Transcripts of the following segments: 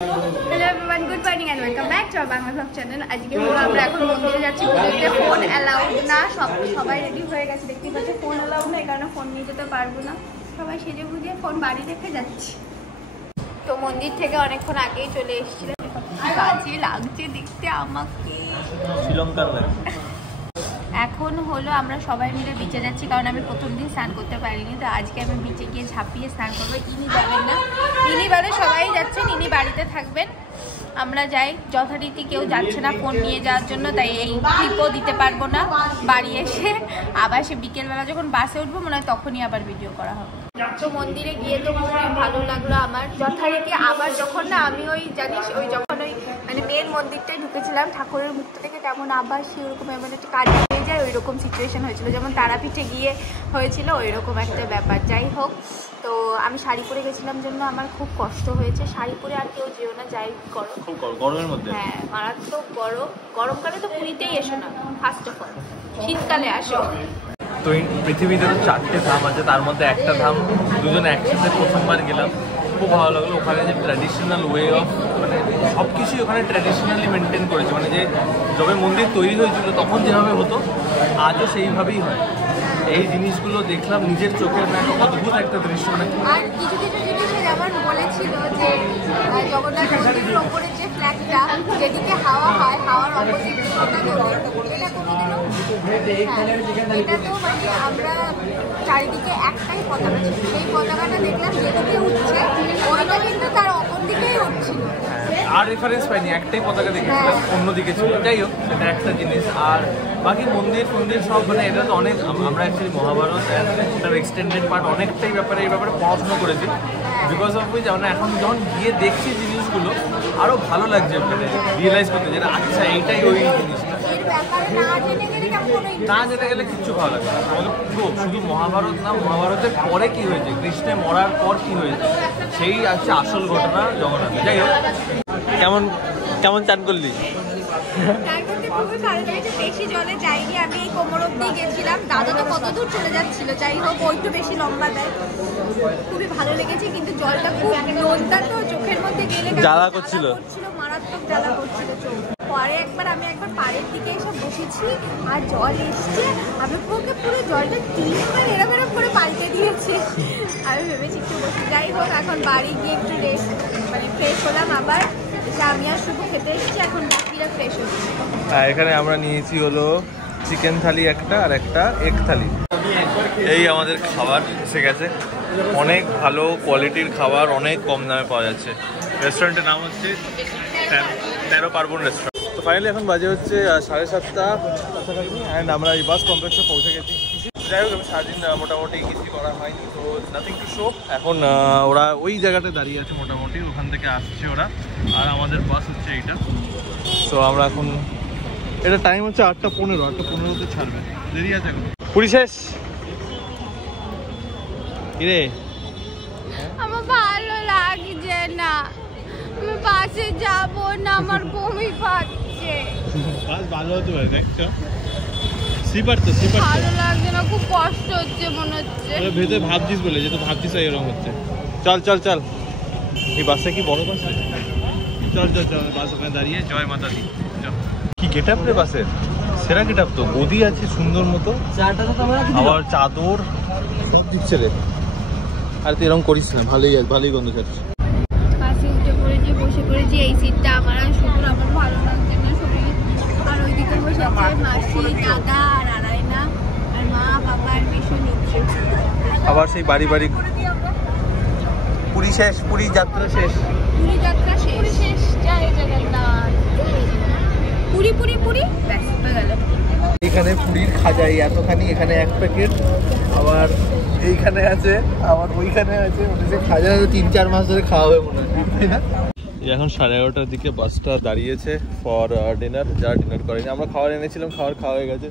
Hello everyone, good morning and welcome back to our Bangla Vlog channel. আজকে আমরা এখন মন্দিরে যাচ্ছি, পুজোতে ফোন অ্যালাউড না, সবাই রেডি হয়ে গেছে, দেখতে পাচ্ছ ফোন অ্যালাউড না, এই কারণে ফোন নিয়ে যেতে পারবো না, সবাই সেজে বুঝে ফোন বাড়ি রেখে যাচ্ছি। তো মন্দির থেকে অনেকক্ষণ আগেই চলে এসেছিলাম, বাজে লাগছে দেখতে আমাকে, শ্রীলঙ্কার লাগে। এখন হলো আমরা সবাই মিলে বিচে যাচ্ছি, কারণ আমি প্রথম দিন স্নান করতে পারিনি, তো আজকে আমি বিচে গিয়ে ঝাঁপিয়ে স্নান করবো। ইনি যাবেন না, ইনি বাদে সবাই যাচ্ছেন, ইনি বাড়িতে থাকবেন, আমরা যাই। যথারীতি কেউ যাচ্ছে না ফোন নিয়ে যাওয়ার জন্য, তাই এই ক্লিপও দিতে পারবো না। বাড়ি এসে আবার সে বিকেলবেলা যখন বাসে উঠবো মনে হয় তখনই আবার ভিডিও করা হবে। তো মন্দিরে গিয়ে তো খুবই ভালো লাগলো আমার, যথারীতি আবার যখন না আমি ওই জানিস ওই যখন ওই মানে মেন মন্দিরটায় ঢুকেছিলাম ঠাকুরের মুখটা থেকে, তেমন আবার সেরকম এমন একটা কাজ হয়ে যায়, ওই রকম সিচুয়েশন হয়েছিল, যেমন তারাপীঠে গিয়ে হয়েছিল ওই রকম একটা ব্যাপার। যাই হোক, তো আমি শাড়ি পরে গেছিলাম জন্য আমার খুব কষ্ট হয়েছে। শাড়ি পরে আর কেউ যেও না, যাই করো গরমের মধ্যে, হ্যাঁ মারাত্মক গরম। গরমকালে তো পুরীতেই এসো না, ফার্স্ট অফ অল শীতকালে আসো। তো পৃথিবীতে তো 4টে ধাম আছে, তার মধ্যে একটা ধাম দুজনে একসাথে প্রথমবার গেলাম, খুব ভালো লাগলো। ওখানে যে ট্র্যাডিশনাল ওয়ে অফ মানে সব কিছুই ওখানে ট্র্যাডিশনালি মেনটেন করেছে, মানে যে যবে মন্দির তৈরি হয়েছিল তখন যেভাবে হতো আজও সেইভাবেই হয়। এই জিনিসগুলো দেখলাম নিজের চোখের, একটা অদ্ভুত একটা দৃশ্য। আর কিছু কিছু জিনিস যেমন বলেছিল যে জগন্নাথ মন্দিরের ওপরে যে ফ্ল্যাগটা, যেদিকে হাওয়া হয় হাওয়ার অপোজিট দিকটা নদী, এটা কোনোদিনও এটা তো মানে আমরা চারিদিকে একটাই পতাকা ছিল, সেই পতাকাটা দেখলাম যেদিকে উঠছে ওইটা কিন্তু তার অপর দিকেই উঠছিল, আর রেফারেন্স পাইনি, একটাই পতাকা দেখেছিলাম অন্যদিকে ছিল। যাই হোক, সেটা একটা জিনিস। আর বাকি মন্দির সব মানে এটা তো অনেক, আমরা অ্যাকচুয়ালি মহাভারত তার এক্সটেন্ডেড পার্ট অনেকটাই ব্যাপারে এই ব্যাপারে পড়াশোনা করেছি, বিকজ অফ উইচ আমরা এখন যখন গিয়ে দেখছি জিনিসগুলো আরও ভালো লাগছে, মানে রিয়েলাইজ করতে, যেটা আচ্ছা এইটাই ওই জিনিসটা। না জেনে গেলে কিচ্ছু ভালো লাগে না, আমাদের পুরো শুধু মহাভারত না, মহাভারতের পরে কি হয়েছে, কৃষ্ণে মরার পর কি হয়েছে, সেই আছে আসল ঘটনা জগন্নাথে। যাই হোক, কেমন চান করলি? খুবই ভালো লেগেছে, বেশি জলে যাইনি আমি, এই কোমর অব্দি গেছিলাম, দাদা তো কত দূর চলে যাচ্ছিল, যাই হোক ও একটু বেশি লম্বা দেয়, খুবই ভালো লেগেছে। কিন্তু জলটা খুব নোনতা, তো চোখের মধ্যে গেলে জ্বালা করছিল, মারাত্মক জ্বালা করছিল চোখ। পরে একবার পাড়ের দিকে এসে বসেছি আর জল এসছে, আমি পুরো জলটা 3বার এরম করে পাল্টে দিয়েছে, আমি ভেবেছি একটু বসে। যাই হোক, এখন বাড়ি গিয়ে একটু রেস্ট মানে ফ্রেশ হলাম, আবার আমি আর শুধু খেতে এসেছি, এখন বাকিরা ফ্রেশ হচ্ছে। হ্যাঁ, এখানে আমরা নিয়েছি হলো চিকেন থালি একটা আর একটা এগ থালি। এই আমাদের খাবার এসে গেছে, অনেক ভালো কোয়ালিটির খাবার, অনেক কম দামে পাওয়া যাচ্ছে। রেস্টুরেন্টের নাম হচ্ছে 13 পার্বণ রেস্টুরেন্ট। তো ফাইনালি এখন বাজে হচ্ছে 7:30 কাছাকাছি, অ্যান্ড আমরা এই বাস কমপ্লেক্সে পৌঁছে গেছি। যাই হোক, আমি সারাদিন মোটামুটি কিছু করা হয়নি, তো নাথিং টু শো। এখন ওরা ওই জায়গাটা দাঁড়িয়ে আছে, মোটামুটি ওখান থেকে আসছে ওরা, আর আমাদের বাস হচ্ছে এইটা। তো আমরা এখন, এটা টাইম হচ্ছে 8:15 ছাড়বে, দেরি আছে এখন। পুরী শেষ কিরে? আমার ভালো লাগছে না, আমি বাসে যাব না, আমার বমি পাচ্ছে। বাস ভালো হতে পারে, দেখছো স্লিপার তো ভালো লাগছে না, খুব কষ্ট হচ্ছে মনে হচ্ছে। ভেতরে ভাবছিস বলে, যে তো ভাবছিস এরকম হচ্ছে। চল এই বাসটা কি বড় বাস? চল বাস ওখানে দাঁড়িয়ে, জয় মাতা দি। কি গেট আপ রে বাসের, সেরা গেট আপ তো, গদি আছে সুন্দর মতো, আবার চাদর সব দিচ্ছে রে। আর তুই এরকম করিস না, ভালোই গন্ধ ছাড়ছে। বাসে উঠে পড়েছি, বসে পড়েছি, এই সিটটা আমার আর শুধু আমার ভালো লাগছে না শরীর। আর ওইদিকে বসে আছে মাসি, দাদা আর আরাইনা, আর মা বাবা আর মেশো নিচ্ছে। আবার সেই বাড়ি পুরী শেষ, পুরী যাত্রা শেষ, জয় জগন্নাথ। পুরি ব্যাস হয়ে গেল। এখানে পুরীর খাজাই এতখানি, এখানে 1 প্যাকেট, আবার এইখানে আছে, আবার ওইখানে আছে, খাজা 3-4 মাস ধরে খাওয়া হবে মনে হয়, তাই না? এখন 11:30টার দিকে বাসটা দাঁড়িয়েছে ফর ডিনার। যারা ডিনার করেনি, আমরা খাবার এনেছিলাম, খাওয়া হয়ে গেছে,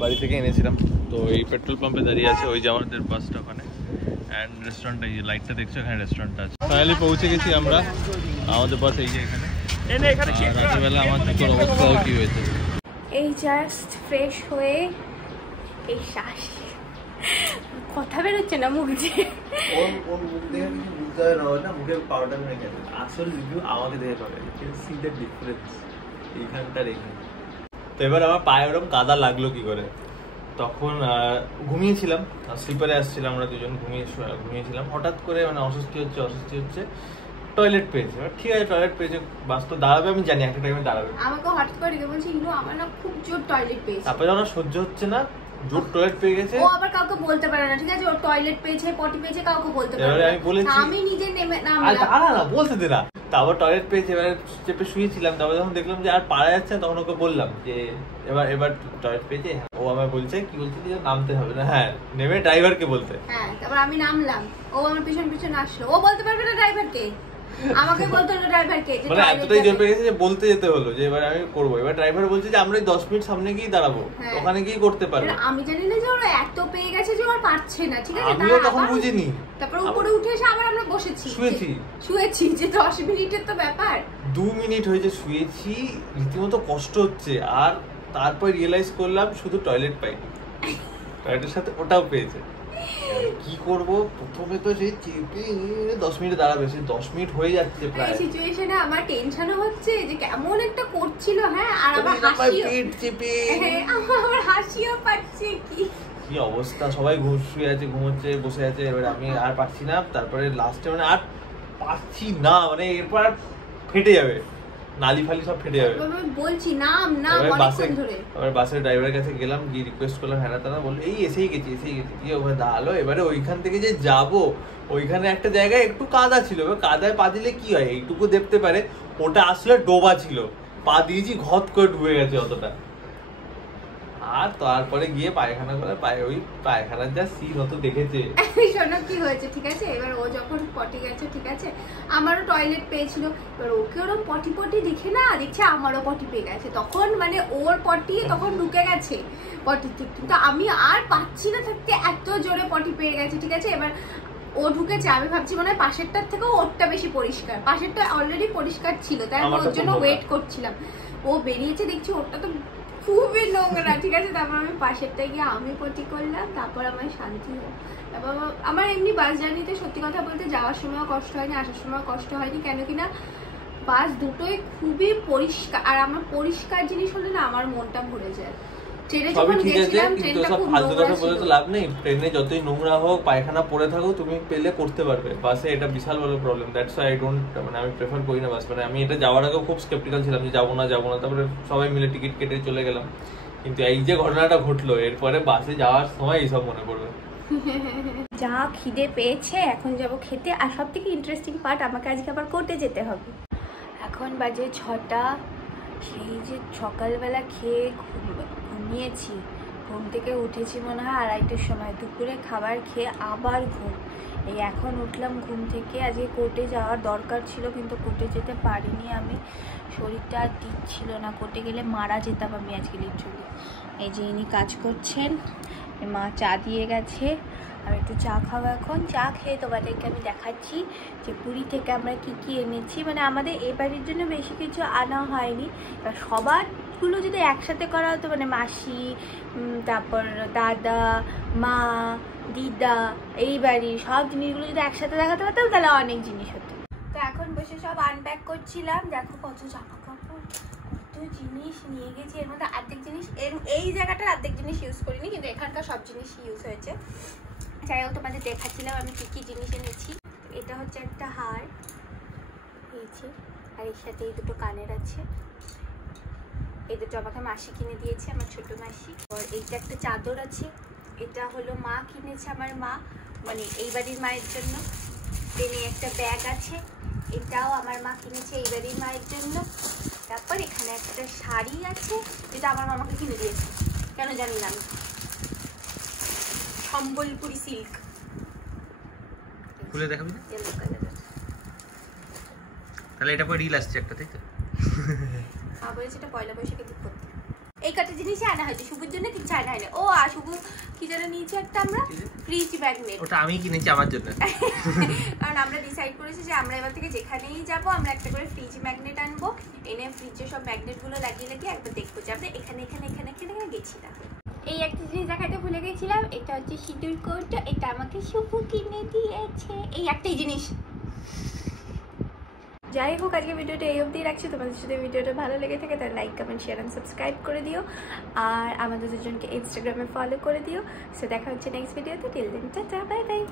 বাড়ি থেকে এনেছিলাম। তো এই পেট্রোল পাম্পে দাঁড়িয়ে আছে, ওই যে আমাদের বাসটা ওখানে, অ্যান্ড রেস্টুরেন্টটা, এই লাইটটা দেখছো, এখানে রেস্টুরেন্টটা আছে। ফাইনালি পৌঁছে গেছি আমরা, আমাদের বাস এই যে এখানে। রাত্রিবেলা আমার দুটোর অবস্থাও কি হয়েছে, এই জাস্ট ফ্রেশ হয়ে এই শ্বাস কথা বেরোচ্ছে না মুখ দিয়ে। করে নেবো না, মুখে পাউডার মেখে নেবে। আসল রিভিউ আমাকে দেখে করে, সি দ্য ডিফারেন্স এইখানটার এইখানে। তো এবার আমার পায়ে ওরকম কাদা লাগলো কি করে, তখন ঘুমিয়েছিলাম, স্লিপারে আসছিলাম আমরা দুজন, ঘুমিয়েছিলাম। হঠাৎ করে মানে অস্বস্তি হচ্ছে, টয়লেট পেয়েছে। ঠিক আছে, টয়লেট পেয়েছে, বাস তো দাঁড়াবে, আমি জানি একটা টাইমে দাঁড়াবে। আমাকে হঠাৎ করে ডেকে বলছে ইনু আমার না খুব জোর টয়লেট পেয়েছে। তারপরে যখন সহ্য হচ্ছে না, জোর টয়লেট পেয়ে গেছে, ও আবার কাউকে বলতে পারে না, ঠিক আছে, ও টয়লেট পেয়েছে পটি পেয়েছে কাউকে বলতে পারে না। আমি বলেছি, আমি নিজে নামলাম, না বলতে দে না। তারপর টয়লেট পেয়েছে, এবার চেপে শুয়েছিলাম। তারপর যখন দেখলাম যে আর পারা যাচ্ছে না, তখন ওকে বললাম যে এবার টয়লেট পেয়েছে। ও আমায় বলছে কি বলছে যে নামতে হবে না, হ্যাঁ নেমে ড্রাইভারকে বলতে। হ্যাঁ, তারপর আমি নামলাম, ও আমার পিছন আসলো। ও বলতে পারবে না ড্রাইভারকে, আমাকে বলতে হলো ড্রাইভারকে, মানে এতটাই জোর পেয়ে গেছে যে বলতে যেতে হলো যে এবার আমি করবো। এবার ড্রাইভার বলছে যে আমরা 10 মিনিট সামনে গিয়ে দাঁড়াবো, ওখানে গিয়ে করতে পারবো। আমি জানি না যে ওরা এত পেয়ে গেছে যে ওরা পারছে না, ঠিক আছে। আমিও তখন বুঝিনি। তারপর উপরে উঠে এসে আবার আমরা বসেছি, শুয়েছি যে 10 মিনিটের তো ব্যাপার। 2 মিনিট হয়েছে শুয়েছি, রীতিমতো কষ্ট হচ্ছে। আর তারপর রিয়েলাইজ করলাম শুধু টয়লেট পাইনি, টয়লেটের সাথে ওটাও পেয়েছে। কি করব, প্রথমে তো সেই চেপে 10 মিনিট দাঁড়াবে, সেই 10 মিনিট হয়ে যাচ্ছে প্রায়। এই সিচুয়েশনে আমার টেনশনও হচ্ছে যে কেমন একটা করছিল। হ্যাঁ, আর আমার হাসিও পাচ্ছে। কি অবস্থা, সবাই শুয়ে আছে, ঘুমোচ্ছে, বসে আছে। এবার আমি আর পারছি না। তারপরে লাস্টে মানে আর পারছি না, মানে এরপর ফেটে যাবে, নালি ফালি সব ফেটে যাবে। বলছি নাম অনেকক্ষণ ধরে। এবার বাসের ড্রাইভারের কাছে গেলাম, গিয়ে রিকোয়েস্ট করলাম, হ্যাঁ তারা বললো এই এসেই গেছি গিয়ে ওখানে দাঁড়ালো। এবারে ওইখান থেকে যে যাবো, ওইখানে একটা জায়গায় একটু কাদা ছিল। এবার কাদায় পা দিলে কি হয়, এইটুকু দেখতে পারে, ওটা আসলে ডোবা ছিল, পা দিয়েছি ঘট করে ডুবে গেছে অতটা। আর তারপরে গিয়ে পায়খানা করে, ওই পায়খানার যা সিন হতো দেখেছে। শোনো কি হয়েছে, ঠিক আছে। এবার ও যখন পটি গেছে, ঠিক আছে, আমারও টয়লেট পেয়েছিল। এবার ওকে ওরকম পটি দেখে না, দেখছে আমারও পটি পেয়ে গেছে। তখন মানে ওর পটি তখন ঢুকে গেছে পটিতে, কিন্তু আমি আর পাচ্ছি না থাকতে, এত জোরে পটি পেয়ে গেছে, ঠিক আছে। এবার ও ঢুকেছে, আমি ভাবছি মনে হয় পাশেরটার থেকেও ওরটা বেশি পরিষ্কার। পাশেরটা অলরেডি পরিষ্কার ছিল, তাই আমি ওর জন্য ওয়েট করছিলাম। ও বেরিয়েছে, দেখছি ওরটা তো খুবই নোংরা, ঠিক আছে। তারপর আমি পাশেরটা গিয়ে আমি পটি করলাম, তারপর আমার শান্তি হলো। তারপর আমার এমনি বাস জার্নিতে সত্যি কথা বলতে যাওয়ার সময়ও কষ্ট হয়নি, আসার সময়ও কষ্ট হয়নি। কেন কিনা বাস দুটোই খুবই পরিষ্কার, আর আমার পরিষ্কার জিনিস হলে না আমার মনটা ভরে যায়। সবই ঠিক আছে, কিন্তু সব ফালতু কথা বলে তো লাভ নেই। ট্রেনে যতই নোংরা হোক, পায়খানা পড়ে থাকুক, তুমি পেলে করতে পারবে। বাসে এটা বিশাল বড় problem. That's why I don't, মানে আমি প্রেফার করি না বাস। মানে আমি এটা যাওয়ার আগেও খুব স্কেপটিক্যাল ছিলাম যে যাবো না। তারপরে সবাই মিলে টিকিট কেটে চলে গেলাম। কিন্তু এই যে ঘটনাটা ঘটলো, এরপরে বাসে যাওয়ার সময় এইসব মনে পড়বে। যা খিদে পেয়েছে, এখন যাব খেতে। আর সব থেকে ইন্টারেস্টিং পার্ট, আমাকে আজকে আবার কোর্টে যেতে হবে। এখন বাজে 6টা। সেই যে সকালবেলা খেয়ে ঘুমিয়েছি, ঘুম থেকে উঠেছি মনে হয় 2:30টার সময়। দুপুরে খাবার খেয়ে আবার ঘুম। এই এখন উঠলাম ঘুম থেকে। আজকে কোর্টে যাওয়ার দরকার ছিল, কিন্তু কোর্টে যেতে পারিনি আমি, শরীরটা আর দিচ্ছিল না। কোর্টে গেলে মারা যেতাম আমি আজকে লিটারালি। এই যে ইনি কাজ করছেন, মা চা দিয়ে গেছে, আমি একটু চা খাবো এখন। চা খেয়ে তোমাদেরকে আমি দেখাচ্ছি যে পুরী থেকে আমরা কি এনেছি। মানে আমাদের এ বাড়ির জন্য বেশি কিছু আনা হয়নি, সবারগুলো যদি একসাথে করা হতো, মানে মাসি, তারপর দাদা, মা, দিদা, এই বাড়ির সব জিনিসগুলো যদি একসাথে দেখাতে পারতাম তাহলে অনেক জিনিস হতো। তো এখন বসে সব আনপ্যাক করছিলাম। দেখো কত জামা কাপড়, কত জিনিস নিয়ে গেছি। এর মধ্যে অর্ধেক জিনিস, এই জায়গাটার অর্ধেক জিনিস ইউজ করিনি, কিন্তু এখানকার সব জিনিস ইউজ হয়েছে। যাই হোক, তোমাদের দেখাচ্ছিলাম আমি কি জিনিস এনেছি। এটা হচ্ছে একটা হার নিয়েছি, আর এর সাথে এই দুটো কানের আছে। এই দুটো আমাকে মাসি কিনে দিয়েছে, আমার ছোট মাসি। আর এইটা একটা চাদর আছে, এটা হলো মা কিনেছে, আমার মা, মানে এই বাড়ির মায়ের জন্য। দেন একটা ব্যাগ আছে, এটাও আমার মা কিনেছে এই বাড়ির মায়ের জন্য। তারপর এখানে একটা শাড়ি আছে, যেটা আমার মামাকে কিনে দিয়েছে, কেন জানি না আমি, সম্বলপুরি সিল্ক। খুলে দেখাবি না? ইয়েলো কালারের। তাহলে এটা পরে রিল আসছে একটা, তাই তো? মা বলেছে এটা পয়লা বৈশাখে ঠিক করতে। এই কটা জিনিসই আনা হয়েছে, শুভুর জন্য কিছু আনা হয়নি। ও শুভু কি যেন নিয়েছে একটা, আমরা ফ্রিজ ম্যাগনেট। ওটা আমি কিনেছি আমার জন্য। কারণ আমরা ডিসাইড করেছি যে আমরা এবার থেকে যেখানেই যাব আমরা একটা করে ফ্রিজ ম্যাগনেট আনবো, এনে ফ্রিজে সব ম্যাগনেটগুলো লাগিয়ে একবার দেখবো যে আমরা এখানে গেছি না। এই একটা জিনিস দেখাতে ভুলে গেছিলাম, এটা হচ্ছে সিঁদুর কৌটো। এটা আমাকে শুভু কিনে দিয়েছে। এই একটাই জিনিস, যাই হোক আজকে ভিডিওটা এই অবধি রাখছি। তোমাদের যদি ভিডিওটা ভালো লেগে থাকে তাহলে like comment share and subscribe করে দিও, আর আমাদের দুজনকে ইনস্টাগ্রামে ফলো করে দিও। সো দেখা হচ্ছে নেক্সট ভিডিওতে। Till then tata, bye by.